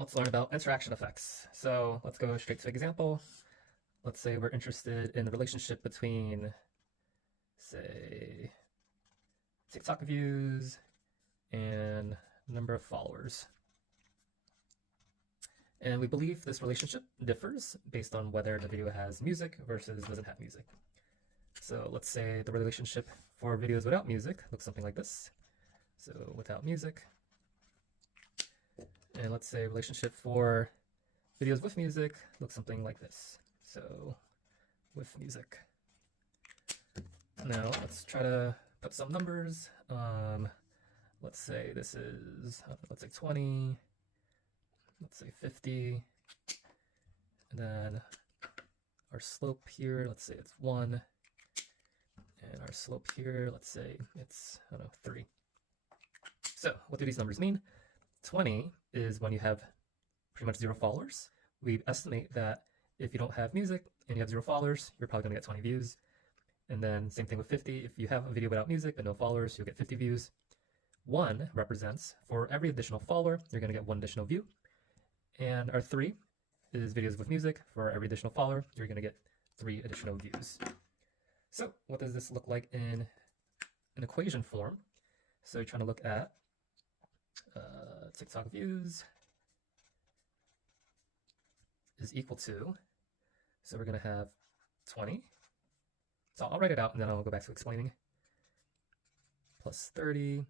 let's learn about interaction effects. So let's go straight to example. Let's say we're interested in the relationship between, say, TikTok views and number of followers. And we believe this relationship differs based on whether the video has music versus doesn't have music. So let's say the relationship for videos without music looks something like this. So without music. And let's say relationship for videos with music looks something like this. So with music. Now let's try to put some numbers. Let's say this is, let's say 20, let's say 50, and then our slope here, let's say it's 1, and our slope here, let's say it's, 3. So what do these numbers mean? 20 is when you have pretty much 0 followers. We estimate that if you don't have music and you have 0 followers, you're probably going to get 20 views. And then same thing with 50. If you have a video without music but no followers, you'll get 50 views. 1 represents for every additional follower, you're going to get 1 additional view. And our 3 is videos with music. For every additional follower, you're going to get 3 additional views. So what does this look like in an equation form? So you're trying to look at TikTok views is equal to, so we're going to have 20. So I'll write it out and then I'll go back to explaining. Plus 30.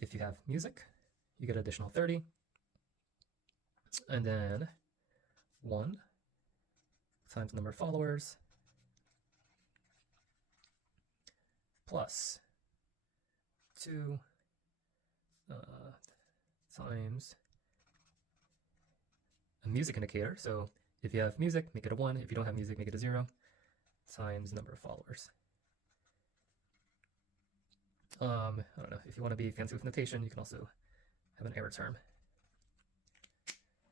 If you have music, you get additional 30. And then 1 times number of followers plus 2 times a music indicator. So if you have music, make it a 1. If you don't have music, make it a 0. Times number of followers. I don't know, if you want to be fancy with notation, you can also have an error term.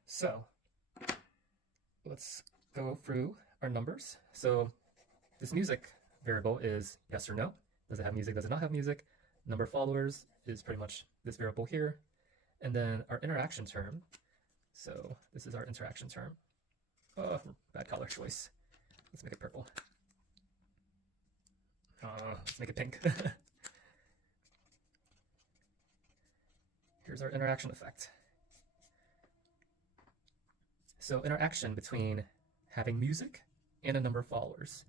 So let's go through our numbers. So this music variable is yes or no. Does it have music? Does it not have music? Number of followers is pretty much this variable here. And then our interaction term. So this is our interaction term. Oh, bad color choice. Let's make it purple. Let's make it pink. Here's our interaction effect. So interaction between having music and a number of followers.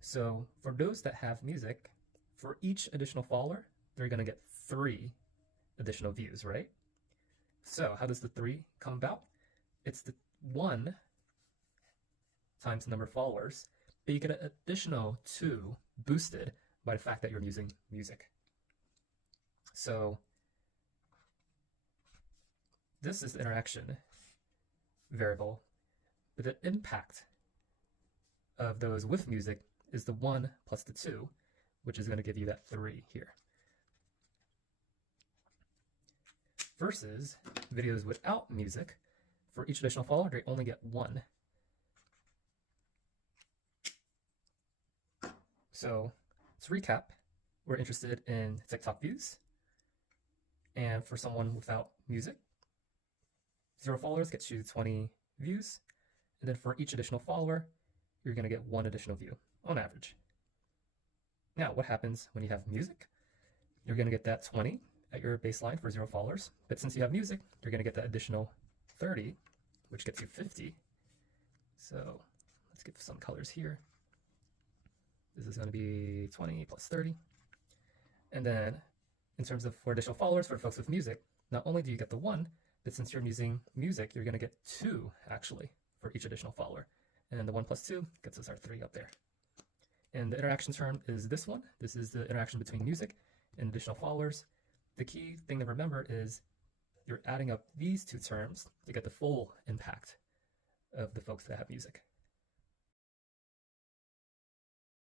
So for those that have music, for each additional follower, they're going to get 3 additional views, right? So how does the 3 come about? It's the 1 times the number of followers, but you get an additional 2 boosted by the fact that you're using music. So this is the interaction variable, but the impact of those with music is the 1 plus the 2, which is going to give you that 3 here. Versus videos without music, for each additional follower, they only get 1. So to recap, we're interested in TikTok views. And for someone without music, 0 followers gets you 20 views. And then for each additional follower, you're going to get 1 additional view on average. Now, what happens when you have music? You're going to get that 20 at your baseline for 0 followers. But since you have music, you're going to get that additional 30, which gets you 50. So let's get some colors here. This is going to be 20 plus 30. And then in terms of for additional followers for folks with music, not only do you get the 1, but since you're using music, you're going to get 2 actually for each additional follower. And the 1 plus 2 gets us our 3 up there. And the interaction term is this one. This is the interaction between music and additional followers. The key thing to remember is you're adding up these 2 terms to get the full impact of the folks that have music.